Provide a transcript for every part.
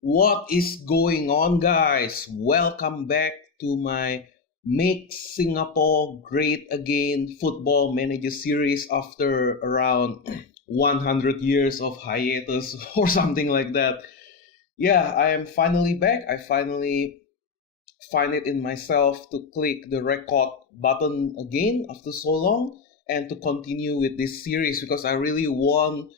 What is going on, guys? Welcome back to my Make Singapore Great Again Football Manager series after around 100 years of hiatus or something like that. Yeah, I am finally back. I finally find it in myself to click the record button again after so long and to continue with this series because I really want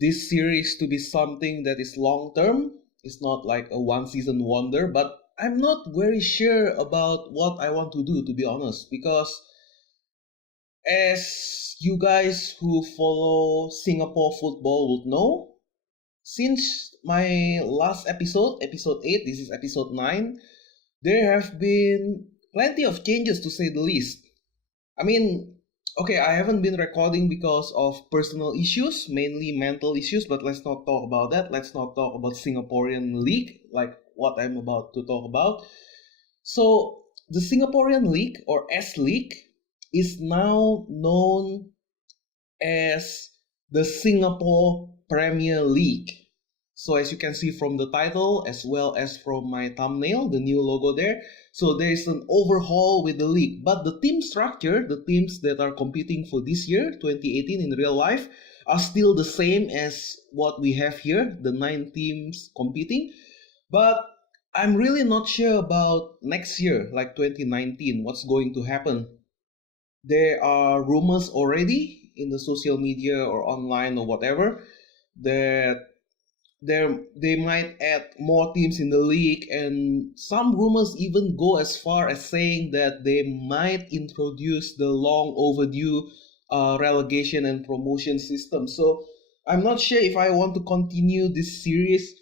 this series to be something that is long term. It's not like a one season wonder, but I'm not very sure about what I want to do, to be honest, because as you guys who follow Singapore football would know, since my last episode, episode 8, this is episode 9, there have been plenty of changes to say the least. I mean, okay, I haven't been recording because of personal issues, mainly mental issues, but let's not talk about that. Let's not talk about Singaporean League, like what I'm about to talk about. So, the Singaporean League, or S.League, is now known as the Singapore Premier League. So as you can see from the title as well as from my thumbnail, the new logo there. So there is an overhaul with the league. But the team structure, the teams that are competing for this year, 2018 in real life, are still the same as what we have here, the 9 teams competing. But I'm really not sure about next year, like 2019, what's going to happen. There are rumors already in the social media or online or whatever that they might add more teams in the league, and some rumors even go as far as saying that they might introduce the long overdue relegation and promotion system. So I'm not sure if I want to continue this series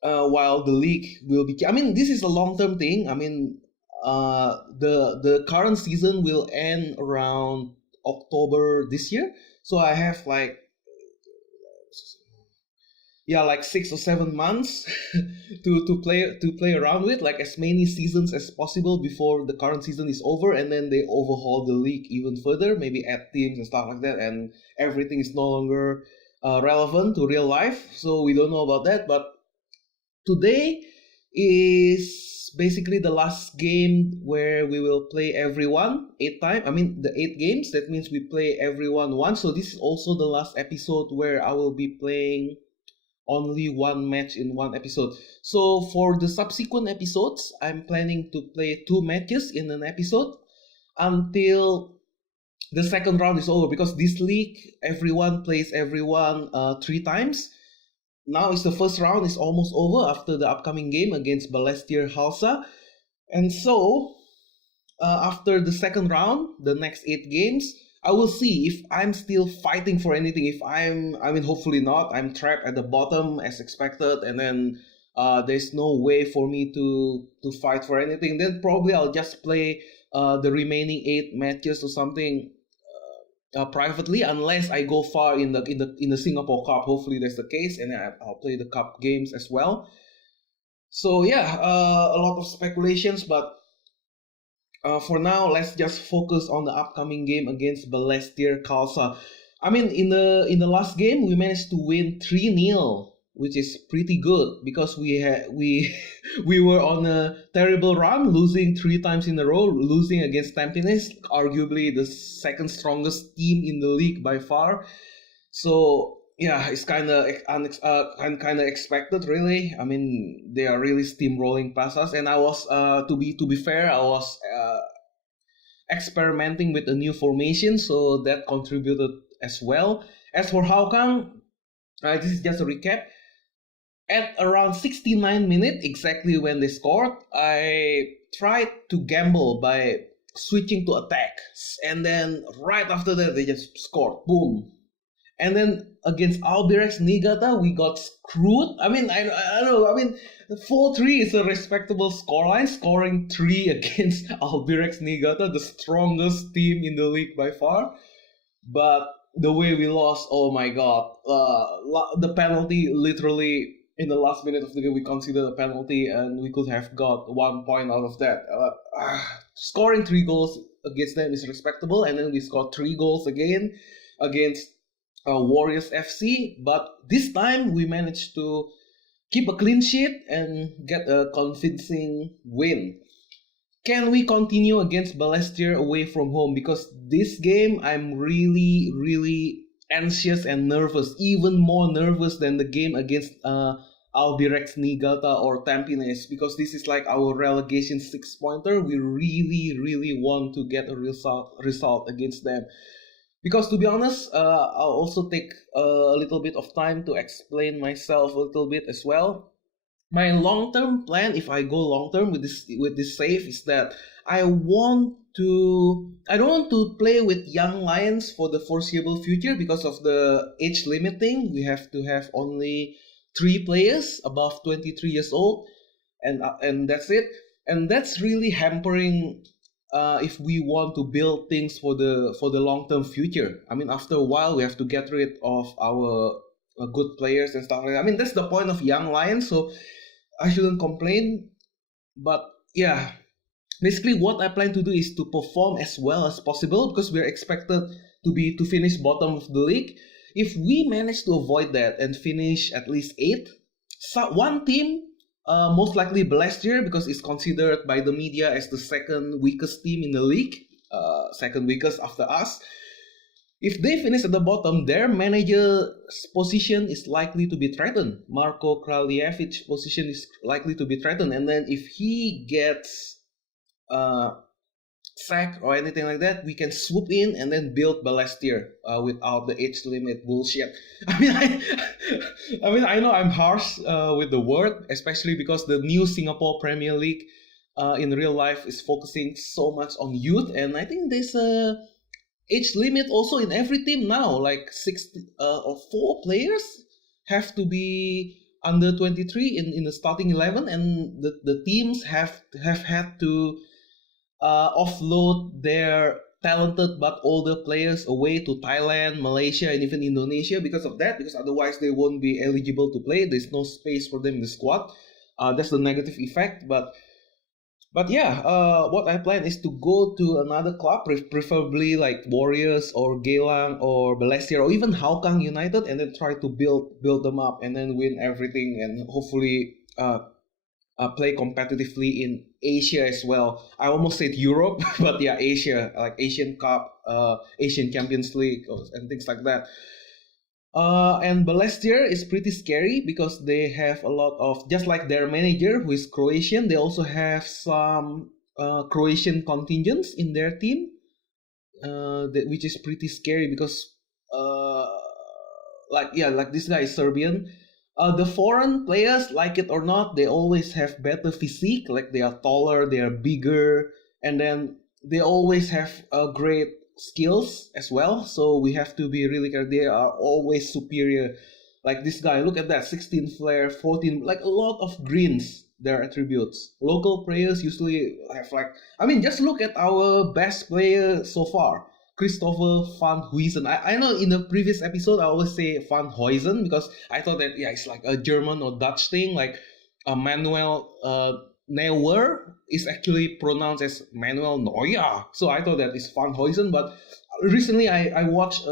while the league will be. I mean, this is a long term thing. I mean, the current season will end around October this year, so I have like like 6 or 7 months to play around with, like as many seasons as possible before the current season is over, and then they overhaul the league even further, maybe add teams and stuff like that, and everything is no longer relevant to real life. So we don't know about that, but today is basically the last game where we will play everyone 8 times. I mean, the 8 games. That means we play everyone once. So this is also the last episode where I will be playing only one match in one episode. So for the subsequent episodes, I'm planning to play 2 matches in an episode until the second round is over, because this league everyone plays everyone 3 times. Now it's the first round is almost over after the upcoming game against Balestier Khalsa, and so after the second round, the next 8 games, I will see if I'm still fighting for anything. If I mean, hopefully not. I'm trapped at the bottom as expected, and then there's no way for me to fight for anything. Then probably I'll just play the remaining 8 matches or something privately, unless I go far in the Singapore Cup. Hopefully that's the case, and I'll play the cup games as well. So yeah, a lot of speculations, but for now, let's just focus on the upcoming game against Balestier Khalsa. I mean, in the last game, we managed to win 3-0, which is pretty good because we we were on a terrible run, losing 3 times in a row, losing against Tampines, arguably the second strongest team in the league by far. So yeah, it's kind of expected, really. I mean, they are really steamrolling past us, and I was to be fair, I was experimenting with a new formation, so that contributed as well. As for Haokang, this is just a recap. At around 69 minutes, exactly when they scored, I tried to gamble by switching to attack, and then right after that they just scored, boom. And then against Albirex Niigata, we got screwed. I mean, I don't know. I mean, 4-3 is a respectable scoreline. Scoring 3 against Albirex Niigata, the strongest team in the league by far. But the way we lost, oh my god. The penalty, literally, in the last minute of the game, we considered a penalty, and we could have got 1 point out of that. Scoring 3 goals against them is respectable, and then we scored 3 goals again against Warriors FC, but this time we managed to keep a clean sheet and get a convincing win. Can we continue against Balestier away from home? Because this game, I'm really, really anxious and nervous, even more nervous than the game against Albirex Niigata or Tampines, because this is like our relegation six-pointer. We really, really want to get a result against them. Because to be honest, I'll also take a little bit of time to explain myself a little bit as well. My long-term plan, if I go long-term with this save, is that I don't want to play with young lions for the foreseeable future because of the age limit thing. We have to have only 3 players above 23 years old, and that's it. And that's really hampering if we want to build things for the long-term future. I mean, after a while, we have to get rid of our good players and stuff like that. I mean, that's the point of young lions. So I shouldn't complain, but yeah, basically what I plan to do is to perform as well as possible because we're expected to finish bottom of the league. If we manage to avoid that and finish at least eighth, one team, most likely Balestier, because it's considered by the media as the second weakest team in the league, second weakest after us. If they finish at the bottom, their manager's position is likely to be threatened. Marko Kraljevich's position is likely to be threatened. And then if he gets sacked or anything like that, we can swoop in and then build Balestier without the age limit bullshit. I mean, I know I'm harsh with the word, especially because the new Singapore Premier League in real life is focusing so much on youth. And I think there's a age limit also in every team now, like 60 or 4 players have to be under 23 in the starting 11, and the teams have had to offload their talented but older players away to Thailand, Malaysia, and even Indonesia because of that, because otherwise they won't be eligible to play. There's no space for them in the squad. That's the negative effect. But yeah, what I plan is to go to another club, preferably like Warriors or Geylang or Balestier or even Hougang United, and then try to build them up and then win everything and hopefully play competitively in Asia as well. I almost said Europe, but yeah, Asia, like Asian Cup, Asian Champions League, and things like that. And Balestier is pretty scary because they have a lot of, just like their manager who is Croatian, they also have some Croatian contingents in their team, which is pretty scary because, like this guy is Serbian. The foreign players, like it or not, they always have better physique. Like they are taller, they are bigger, and then they always have great skills as well. So we have to be really careful. They are always superior. Like this guy, look at that, 16 flare, 14, like a lot of greens, their attributes. Local players usually have just look at our best player so far. Christopher van Huysen. I know in the previous episode I always say Van Huysen because I thought that it's like a German or Dutch thing. Like Manuel Neuer is actually pronounced as Manuel Neuer. So I thought that it's Van Huysen. But recently I watched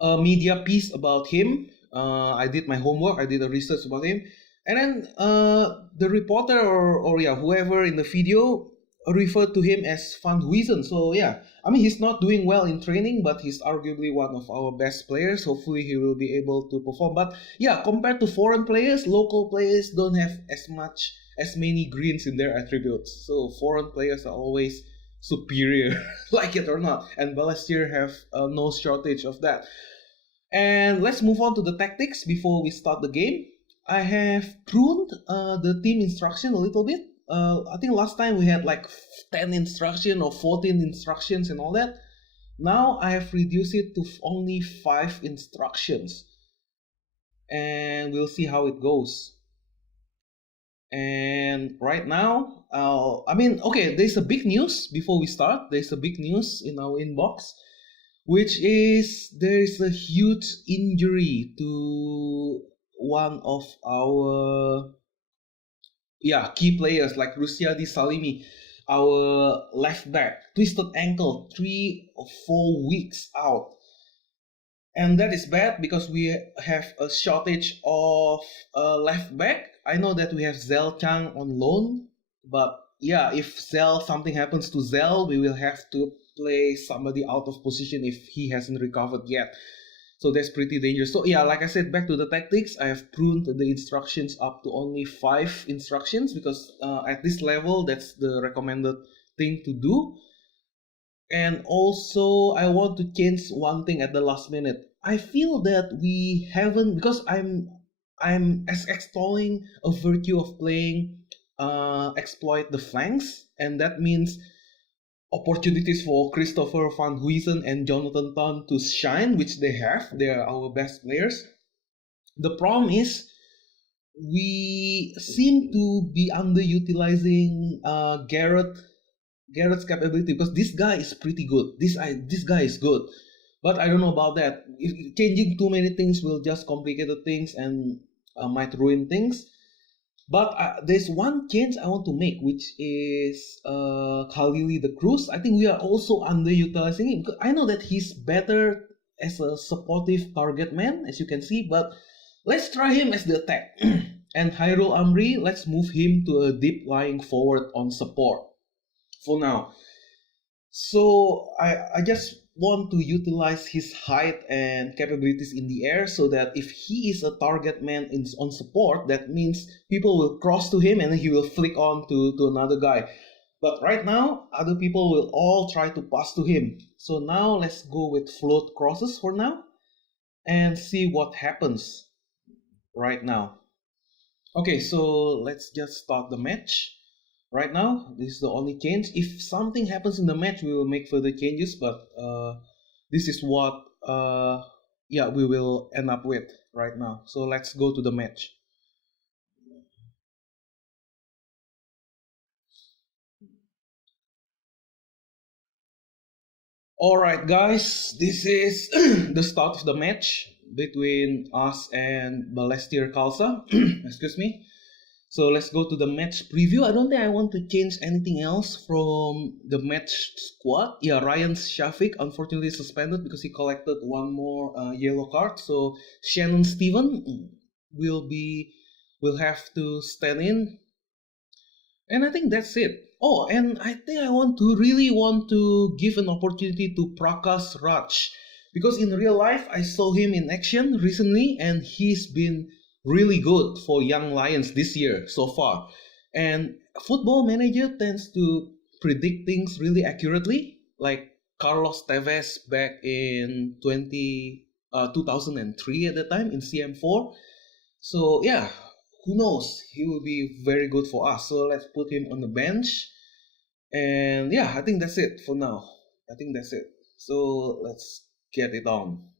a media piece about him. I did my homework. I did a research about him, and then the reporter or whoever in the video referred to him as Van Huysen. So yeah, I mean he's not doing well in training, but he's arguably one of our best players. Hopefully he will be able to perform. But yeah, compared to foreign players, local players don't have as many greens in their attributes. So foreign players are always superior, like it or not. And Balestier have no shortage of that. And let's move on to the tactics before we start the game. I have pruned the team instruction a little bit. I think last time we had like 10 instruction or 14 instructions and all that. Now I have reduced it to only 5 instructions. And we'll see how it goes. And right now, there's a big news before we start. There's a big news in our inbox, which is there is a huge injury to one of our key players like Rusiadi Salimi, our left back, twisted ankle, 3 or 4 weeks out. and that is bad because we have a shortage of left back. I know that we have Zell Chang on loan, but yeah, if Zell something happens to Zell, we will have to play somebody out of position if he hasn't recovered yet. So that's pretty dangerous. So yeah, like I said, back to the tactics. I have pruned the instructions up to only 5 instructions because at this level, that's the recommended thing to do. And also, I want to change one thing at the last minute. I feel that we haven't because I'm as extolling a virtue of playing exploit the flanks, and that means opportunities for Christopher Van Huysen and Jonathan Tan to shine, which they have. They are our best players. The problem is we seem to be underutilizing Garrett's capability because this guy is pretty good. This guy is good, but I don't know about that. If changing too many things will just complicate the things and might ruin things. But there's one change I want to make, which is Khalili the Cruz. I think we are also underutilizing him. I know that he's better as a supportive target man, as you can see, but let's try him as the attack. And Hyrule Amri, let's move him to a deep lying forward on support for now. So I just want to utilize his height and capabilities in the air so that if he is a target man on support, that means people will cross to him and then he will flick on to another guy. But right now, other people will all try to pass to him. So now let's go with float crosses for now and see what happens right now. Okay, so let's just start the match. Right now, this is the only change. If something happens in the match, we will make further changes, but this is what yeah, we will end up with right now. So let's go to the match. Alright guys, this is the start of the match between us and Balestier Khalsa. Excuse me. So let's go to the match preview. I don't think I want to change anything else from the match squad. Yeah, Ryan Shafiq unfortunately suspended because he collected one more yellow card. So Shannon Steven will have to stand in, and I think that's it. Oh, and I think I really want to give an opportunity to Prakash Raj because in real life I saw him in action recently and he's been really good for Young Lions this year so far. And Football Manager tends to predict things really accurately, like Carlos Tevez back in 2003 at the time in CM4. So yeah, who knows? He will be very good for us. So let's put him on the bench. And yeah, I think that's it for now. I think that's it. So let's get it on.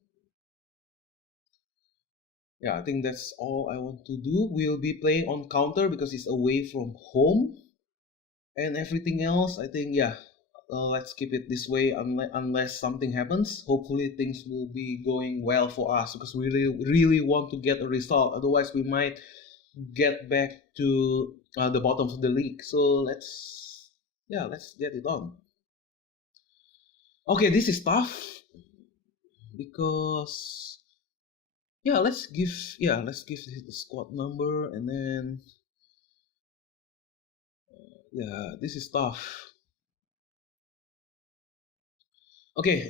Yeah, I think that's all I want to do. We'll be playing on counter because it's away from home. And everything else, I think, yeah, let's keep it this way unless something happens. Hopefully, things will be going well for us because we really want to get a result. Otherwise, we might get back to the bottom of the league. So let's get it on. Okay, this is tough because let's give the squad number and then yeah, this is tough. Okay,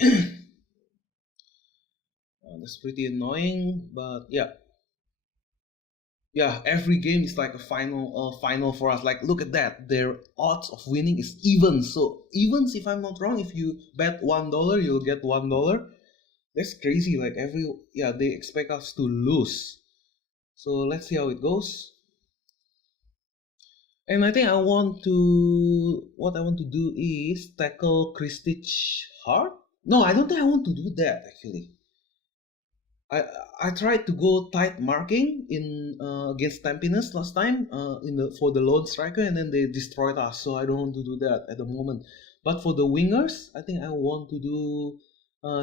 that's pretty annoying, but yeah, every game is like a final for us. Like, look at that, their odds of winning is even. So evens, if I'm not wrong, if you bet $1, you'll get $1. That's crazy. Like they expect us to lose. So let's see how it goes. And I think what I want to do is tackle Kristich hard. No, I don't think I want to do that actually. I I tried to go tight marking in against Tampines last time for the lone striker, and then they destroyed us. So I don't want to do that at the moment. But for the wingers, I think I want to do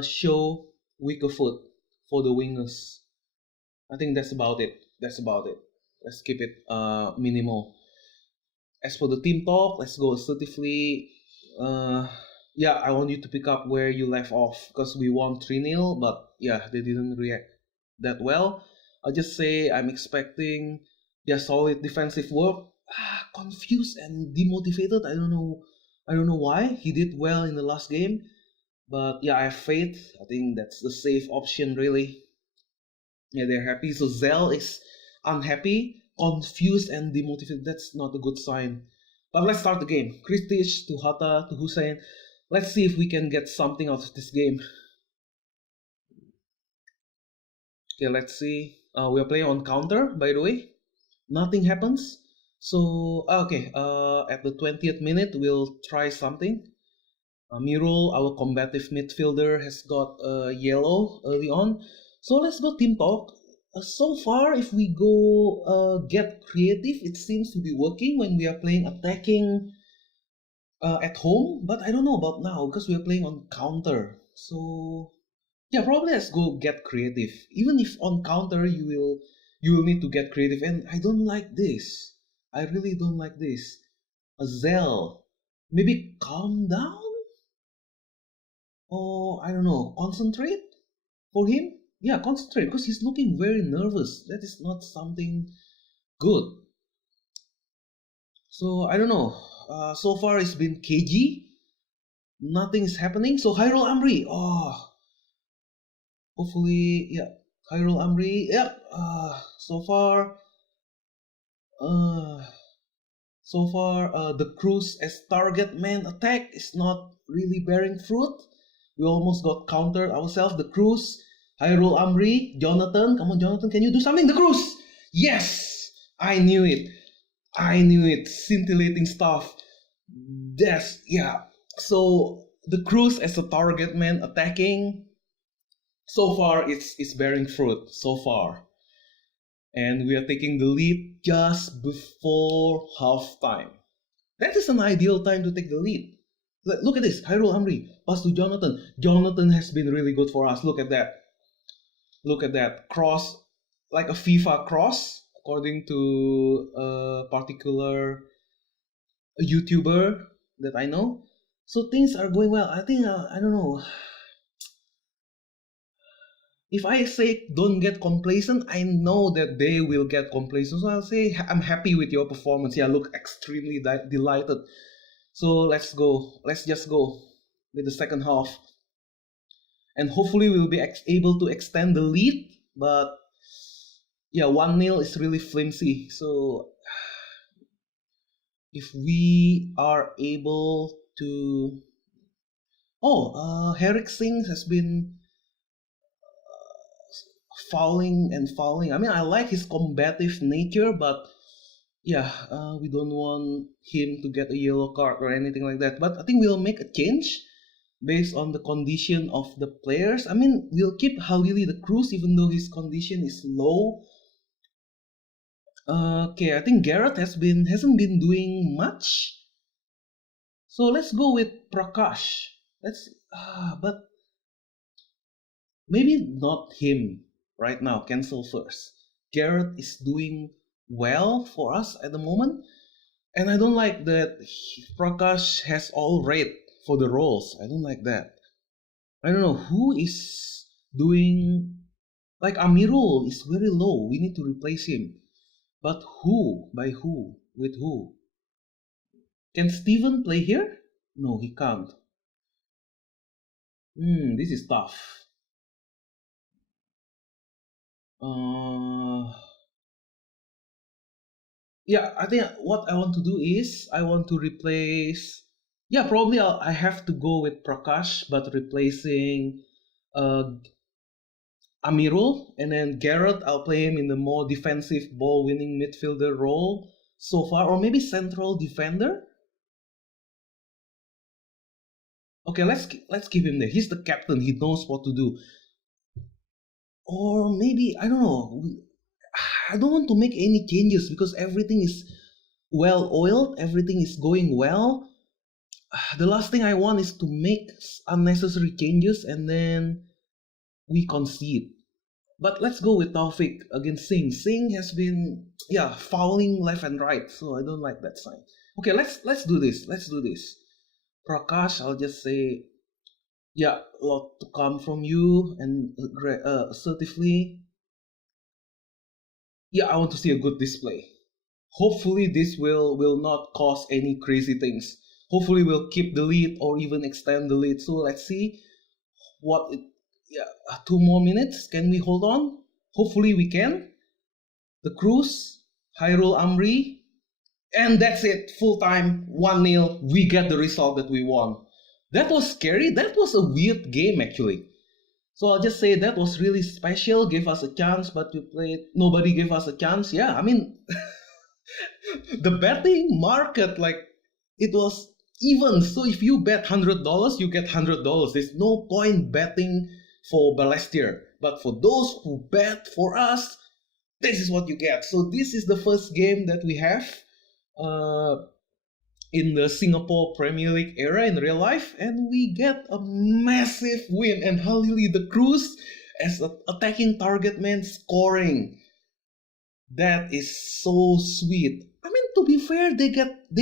show weaker foot for the wingers. I think that's about it. That's about it. Let's keep it minimal. As for the team talk, let's go assertively. Uh, Yeah, I want you to pick up where you left off because we won 3-0, but yeah, they didn't react that well. I'll just say I'm expecting yeah, solid defensive work. Confused and demotivated. I don't know. I don't know why. He did well in the last game, but yeah, I have faith. I think that's the safe option, really. Yeah, they're happy. So Zell is unhappy, confused, and demotivated. That's not a good sign. But let's start the game. Kristich to Hata to Hussein. Let's see if we can get something out of this game. Okay, let's see. We are playing on counter, by the way. Nothing happens. So, okay, at the 20th minute, we'll try something. Mirul, our combative midfielder, has got a yellow early on. So let's go team talk. So far, if we go get creative, it seems to be working when we are playing attacking at home. But I don't know about now because we are playing on counter. So yeah, probably let's go get creative. Even if on counter you will need to get creative, and I don't like this. I really don't like this. A Zell, maybe calm down, or I don't know, concentrate for him. Yeah, concentrate because he's looking very nervous. That is not something good. So I don't know. So far it's been KG. Nothing is happening. So Hyrule Amri. Oh, hopefully, yeah. Hyrule Amri. Yep. So far, uh, the cruise as target man attack is not really bearing fruit. We almost got countered ourselves. The cruise, Hyrule Amri, Jonathan. Come on, Jonathan, can you do something? The cruise. Yes, I knew it. I knew it. Scintillating stuff. That's yeah. So the cruise as a target man attacking. So far, it's bearing fruit. So far, and we are taking the lead just before halftime. That is an ideal time to take the lead. Look at this, Hyrule Amri, pass to Jonathan. Jonathan has been really good for us. Look at that. Look at that. Cross, like a FIFA cross, according to a particular YouTuber that I know. So things are going well. I think, I don't know. If I say don't get complacent, I know that they will get complacent. So I'll say I'm happy with your performance. Yeah, look extremely delighted. So let's go. Let's just go with the second half, and hopefully we'll be able to extend the lead. But yeah, 1-0 is really flimsy. So if we are able to, Herrick Singh has been fouling and fouling. I mean, I like his combative nature, but yeah, we don't want him to get a yellow card or anything like that. But I think we'll make a change based on the condition of the players. I mean, we'll keep Halili the Cruz even though his condition is low. Okay, I think Garrett hasn't been doing much. So let's go with Prakash. But maybe not him right now. Cancel first. Garrett is doing well for us at the moment, and I don't like that Prakash has all red for the roles. I don't like that. I don't know who is doing like Amirul is very low. We need to replace him. But who? By who? With who? Can Steven play here? No, he can't. This is tough. Uh, yeah, I think what I want to do is I want to replace. Yeah, probably I have to go with Prakash, but replacing uh, Amirul, and then Garrett, I'll play him in the more defensive ball winning midfielder role so far, or maybe central defender. Okay, let's keep him there. He's the captain. He knows what to do. Or maybe I don't know. I don't want to make any changes because everything is well oiled. Everything is going well. The last thing I want is to make unnecessary changes and then we concede. But let's go with Taufik against Singh. Singh has been fouling left and right, so I don't like that sign. Okay, let's do this. Let's do this. Prakash, I'll just say, yeah, a lot to come from you and assertively. Yeah, I want to see a good display. Hopefully, this will not cause any crazy things. Hopefully, we'll keep the lead or even extend the lead. So let's see what it. Yeah, 2 more minutes. Can we hold on? Hopefully, we can. The Cruz, Hyrule Amri, and that's it. Full time, 1-0. We get the result that we want. That was scary. That was a weird game actually. So I'll just say that was really special. Gave us a chance, but we played. Nobody gave us a chance. Yeah, I mean, the betting market, like, it was even. So if you bet $100, you get $100. There's no point betting for Balestier. But for those who bet for us, this is what you get. So this is the first game that we have uh, in the Singapore Premier League era in real life, and we get a massive win. And Halili the Cruz as an attacking target man scoring. That is so sweet. I mean, to be fair, they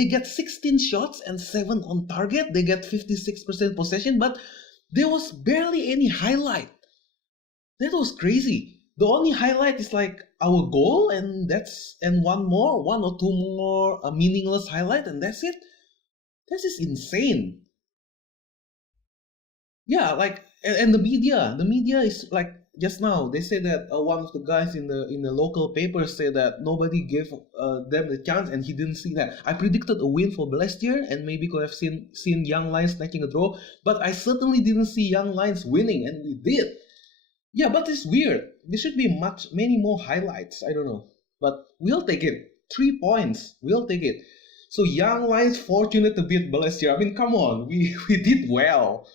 get 16 shots and 7 on target. They get 56% possession, but there was barely any highlight. That was crazy. The only highlight is like our goal, and one or two more meaningless highlight, and that's it. This is insane. Yeah, like, and the media is like, just now they say that one of the guys in the local paper said that nobody gave them the chance, and he didn't see that. I predicted a win for Balestier, and maybe could have seen Young Lions snatching a draw, but I certainly didn't see Young Lions winning, and we did. Yeah, but it's weird. There should be many more highlights. I don't know, but we'll take it. 3 points. We'll take it. So Young Lions fortunate to beat Balestier. I mean, come on, we did well.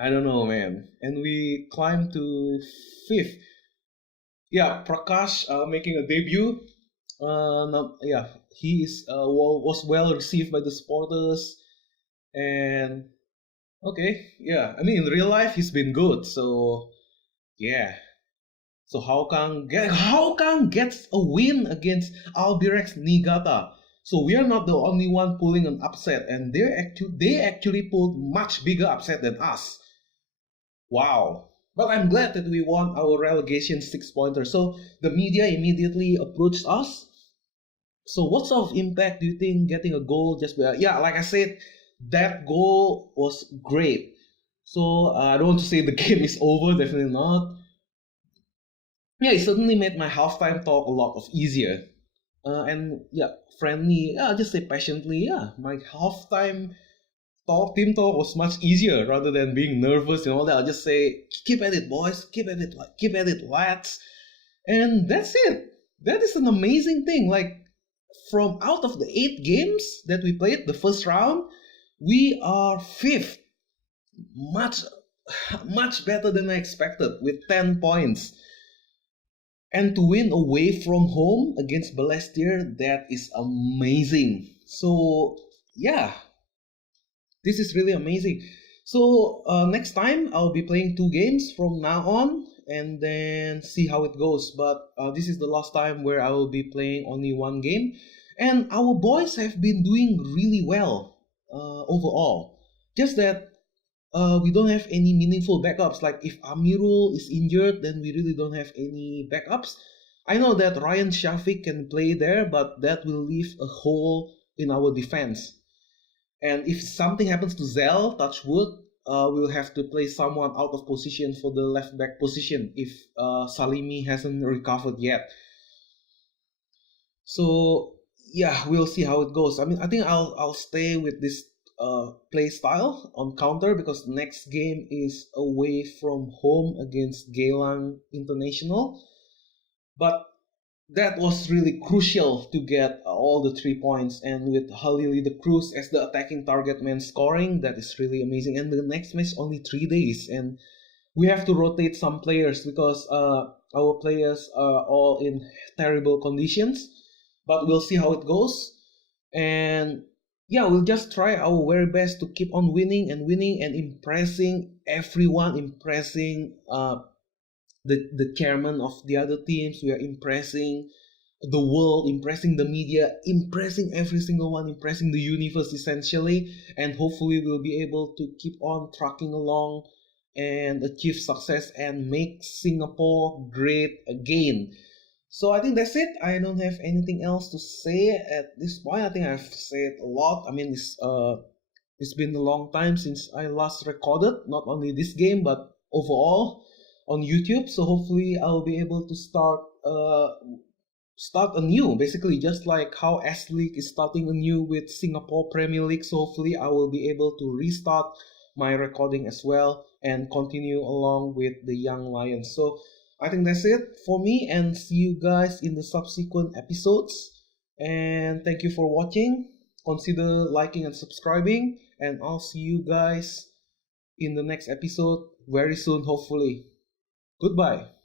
I don't know, man. And we climbed to fifth. Yeah, Prakash making a debut. No, yeah, he is was well received by the supporters. And okay, yeah. I mean, in real life, he's been good. So yeah. So How Kang gets a win against Albirex Niigata. So we are not the only one pulling an upset, and they actually pulled much bigger upset than us. Wow. But I'm glad that we won our relegation 6 pointer. So the media immediately approached us. So what sort of impact do you think getting a goal yeah, like I said, that goal was great. So I don't want to say the game is over, definitely not. Yeah, it certainly made my halftime talk a lot of easier. And yeah, friendly, yeah, I'll just say passionately, yeah, my halftime team talk was much easier rather than being nervous and all that. I'll just say, keep at it, boys, keep at it, lads. And that's it. That is an amazing thing. Like, from out of the 8 games that we played, the first round, we are fifth. Much, much better than I expected with 10 points. And to win away from home against Balestier, that is amazing. So, yeah, this is really amazing. So next time I'll be playing 2 games from now on, and then see how it goes. But this is the last time where I will be playing only 1 game, and our boys have been doing really well overall. Just that we don't have any meaningful backups. Like if Amirul is injured, then we really don't have any backups. I know that Ryan Shafiq can play there, but that will leave a hole in our defense. And if something happens to Zell, touch wood, we'll have to play someone out of position for the left back position if Salimi hasn't recovered yet. So yeah, we'll see how it goes. I mean, I think I'll stay with this play style on counter because next game is away from home against Geylang International. But that was really crucial to get all the 3 points. And with Halili the Cruz as the attacking target man scoring, that is really amazing. And the next match only 3 days, and we have to rotate some players because our players are all in terrible conditions. But we'll see how it goes. And yeah, we'll just try our very best to keep on winning and impressing everyone, impressing the chairman of the other teams. We are impressing the world, impressing the media, impressing every single one, impressing the universe essentially, and hopefully we'll be able to keep on trucking along and achieve success and make Singapore great again. So I think that's it. I don't have anything else to say at this point. I think I've said a lot. I mean, it's been a long time since I last recorded, not only this game but overall on YouTube. So hopefully I'll be able to start anew, basically just like how S.League is starting anew with Singapore Premier League. So hopefully I will be able to restart my recording as well and continue along with the Young Lions. So I think that's it for me, and see you guys in the subsequent episodes. And thank you for watching. Consider liking and subscribing, and I'll see you guys in the next episode very soon, hopefully. Goodbye.